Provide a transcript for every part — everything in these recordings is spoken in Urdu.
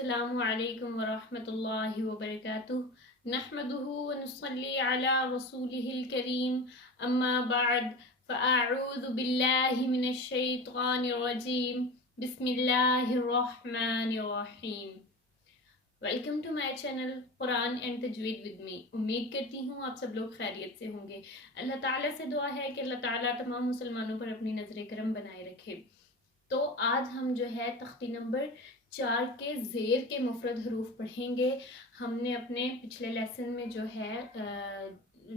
السلام علیکم ورحمۃ اللہ وبرکاتہ نحمده ونصلی علی رسوله الکریم اما بعد فاعوذ باللہ من الشیطان الرجیم بسم اللہ الرحمن الرحیم۔ Welcome to my channel Quran and Tajweed with me. امید کرتی ہوں آپ سب لوگ خیریت سے ہوں گے۔ اللہ تعالیٰ سے دعا ہے کہ اللہ تعالیٰ تمام مسلمانوں پر اپنی نظر کرم بنائے رکھے۔ تو آج ہم جو ہے تختی نمبر 4 کے زیر کے مفرد حروف پڑھیں گے۔ ہم نے اپنے پچھلے لیسن میں جو ہے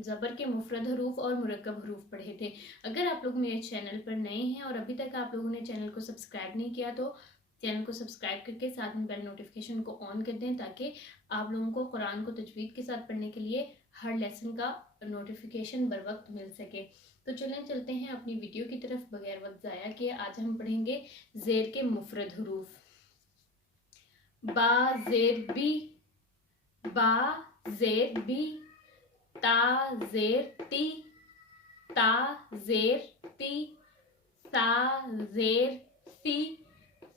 زبر کے مفرد حروف اور مرکب حروف پڑھے تھے۔ اگر آپ لوگ میرے چینل پر نئے ہیں اور ابھی تک آپ لوگوں نے چینل کو سبسکرائب نہیں کیا تو چینل کو سبسکرائب کر کے ساتھ میں بیل نوٹیفیکیشن کو آن کر دیں تاکہ آپ لوگوں کو قرآن کو تجوید کے ساتھ پڑھنے کے لیے ہر لیسن کا نوٹیفیکیشن بر وقت مل سکے۔ تو چلیں چلتے ہیں اپنی ویڈیو کی طرف بغیر وقت ضائع کیے۔ آج ہم پڑھیں گے زیر کے مفرد حروف۔ با زیر بی، با زیر بی، تا زیر تی، تا زیر تی، سا زیر سی،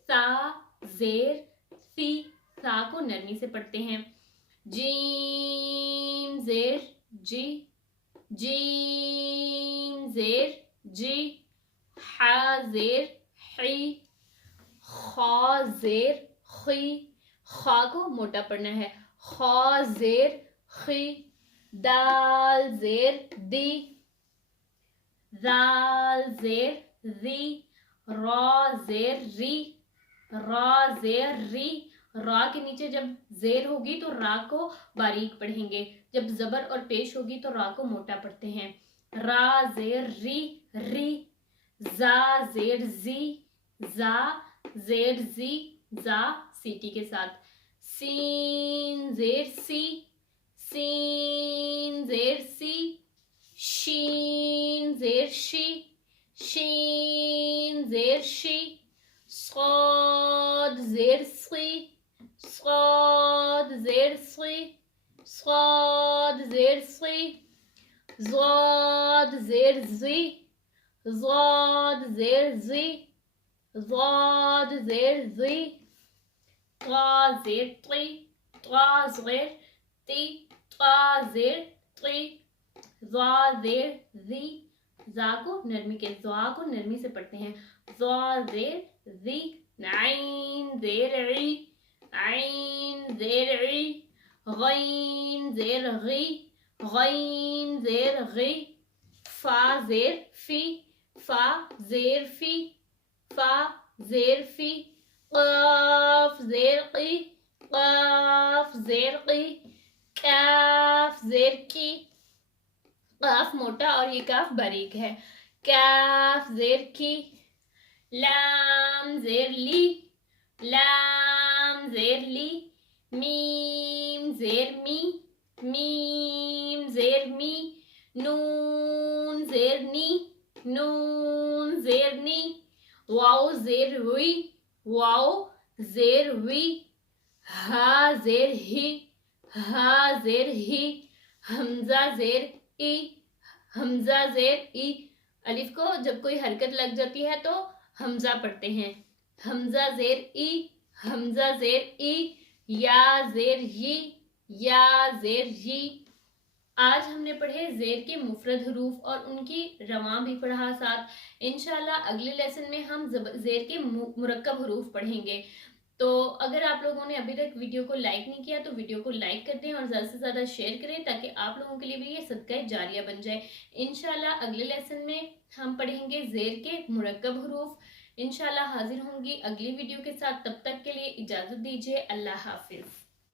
سا زیر سی، سا کو نرمی سے پڑھتے ہیں۔ جیم زیر جی، جیم زیر جی، حا زیر حی، خا زیر خی، خا کو موٹا پڑھنا ہے، خا زیر خی، دال زیر دی، دال زیر ری، را زیر ری، را زیر ری، را کے نیچے جب زیر ہوگی تو را کو باریک پڑھیں گے، جب زبر اور پیش ہوگی تو را کو موٹا پڑھتے ہیں۔ را زیر ری، ری، زا زیر زی، زا زیر زی، زا سیٹی کے ساتھ۔ سین زیر سی، سین زیر سی، شین زیر شی، شین زیر شی، صاد زیر سی، صاد زیر سی، صاد زیر سی، ضاد زیر زی، ضاد زیر زی، ضاد زیر زی، طا زیر طی، طا زیر تی، طا زیر طی، ضا زیر زی، زا کو نرمی سے پڑھتے ہیں، ضا زیر زی، عین زیر عی، عین زیر عی، غین زیر غی، غین زیر غی، فا زیر فی، فا زیر فی، فا زیر فی، قاف زیر قی، قاف زیر قی، کاف زیر کی، قاف موٹا اور یہ کاف باریک ہے، کاف زیر کی، لام زیر لی، لام زیر لی، میم زیر می، میم زیر می، نون زیر نی، نون زیر نی، واو زیر وی، واو زیر وی، ہا زیر ہی، ہا زیر ہی، حمزہ زیر ای، حمزہ زیر ای، الف کو جب کوئی حرکت لگ جاتی ہے تو حمزہ پڑھتے ہیں، حمزہ زیر ای، حمزہ زیر ای، یا زیر یی، یا زیر یی۔ آج ہم نے پڑھے زیر کے مفرد حروف اور ان کی رواں بھی پڑھا ساتھ۔ انشاءاللہ اگلے لیسن میں ہم زیر کے مرکب حروف پڑھیں گے۔ تو اگر آپ لوگوں نے ابھی تک ویڈیو کو لائک نہیں کیا تو ویڈیو کو لائک کر دیں اور زیادہ سے زیادہ شیئر کریں تاکہ آپ لوگوں کے لیے بھی یہ صدقہ جاریہ بن جائے۔ انشاءاللہ اگلے لیسن میں ہم پڑھیں گے زیر کے مرکب حروف۔ انشاءاللہ حاضر ہوں گی اگلی ویڈیو کے ساتھ، تب تک کے لیے اجازت دیجیے، اللہ حافظ۔